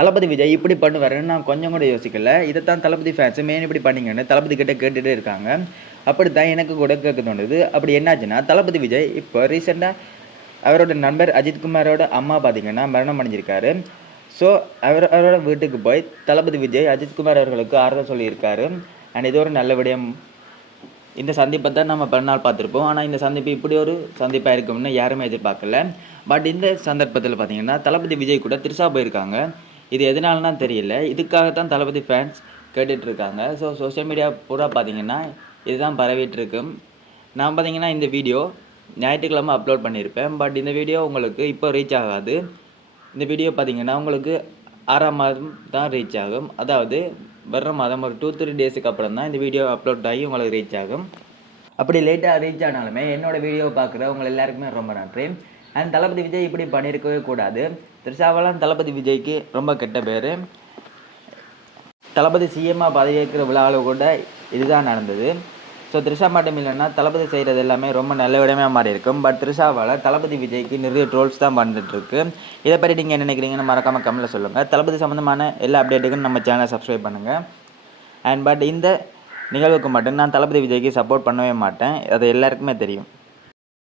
தளபதி விஜய் இப்படி பண்ணுவாருன்னு நான் கொஞ்சம் கூட யோசிக்கல. இதைத்தான் தளபதி ஃபேன்ஸும் ஏன் இப்படி பண்ணீங்கன்னு தளபதி கிட்ட கேட்டுட்டே இருக்காங்க. அப்படித்தான் எனக்கு கூட கேட்க தோணுது. அப்படி என்னாச்சுன்னா, தளபதி விஜய் இப்போ ரீசெண்டா அவரோட நண்பர் அஜித் குமாரோட அம்மா பார்த்தீங்கன்னா மரணம் அடைஞ்சிருக்காரு. ஸோ அவரோட வீட்டுக்கு போய் தளபதி விஜய் அஜித் குமார் அவர்களுக்கு ஆறுதல் சொல்லியிருக்காரு. அண்ட் இது ஒரு நல்ல விடயம். இந்த சந்திப்பை தான் நம்ம பல நாள் பார்த்துருப்போம். ஆனால் இந்த சந்திப்பு இப்படி ஒரு சந்திப்பாக இருக்கும்னு யாருமே எதிர்பார்க்கல. பட் இந்த சந்தர்ப்பத்தில் பார்த்தீங்கன்னா தளபதி விஜய் கூட திரிஷா போயிருக்காங்க. இது எதனாலனா தெரியல. இதுக்காகத்தான் தளபதி ஃபேன்ஸ் கேட்டுட்ருக்காங்க. ஸோ சோஷியல் மீடியா பூரா பார்த்தீங்கன்னா இதுதான் பரவிட்டுருக்கு. நான் பார்த்தீங்கன்னா இந்த வீடியோ ஞாயிற்றுக்கிழமை அப்லோட் பண்ணியிருப்பேன். பட் இந்த வீடியோ உங்களுக்கு இப்போ ரீச் ஆகாது. இந்த வீடியோ பார்த்தீங்கன்னா உங்களுக்கு 6ஆம் மாதம் தான் ரீச் ஆகும். அதாவது வர்ற மாதம் ஒரு 2-3 டேஸுக்கு அப்புறம் தான் இந்த வீடியோ அப்லோட் ஆகி உங்களுக்கு ரீச் ஆகும். அப்படி லேட்டாக ரீச் ஆனாலுமே என்னோடய வீடியோவை பார்க்குற உங்கள் எல்லாருக்குமே ரொம்ப நன்றி. அண்ட் தளபதி விஜய் இப்படி பண்ணியிருக்கவே கூடாது. திரிஷாவெல்லாம் தளபதி விஜய்க்கு ரொம்ப கெட்ட பேர். தளபதி சிஎம்மாக பதவியேற்கிற விழாவில் கூட இதுதான் நடந்தது. ஸோ திரிஷா மட்டும் இல்லைன்னா தளபதி செய்கிறது எல்லாமே ரொம்ப நல்ல விடமாக மாறி இருக்கும். பட் திரிஷாவால் தளபதி விஜய்க்கு நிறைய ட்ரோல்ஸ் தான் பண்ணிட்டுருக்கு. இதை பற்றி நீங்கள் என்ன நினைக்கிறீங்கன்னு மறக்காமல் கமெண்ட்டில் சொல்லுங்கள். தளபதி சம்மந்தமான எல்லா அப்டேட்டுக்கும் நம்ம சேனலை சப்ஸ்கிரைப் பண்ணுங்கள். பட் இந்த நிகழ்வுக்கு மட்டும் நான் தளபதி விஜய்க்கு சப்போர்ட் பண்ணவே மாட்டேன். அது எல்லாருக்குமே தெரியும்.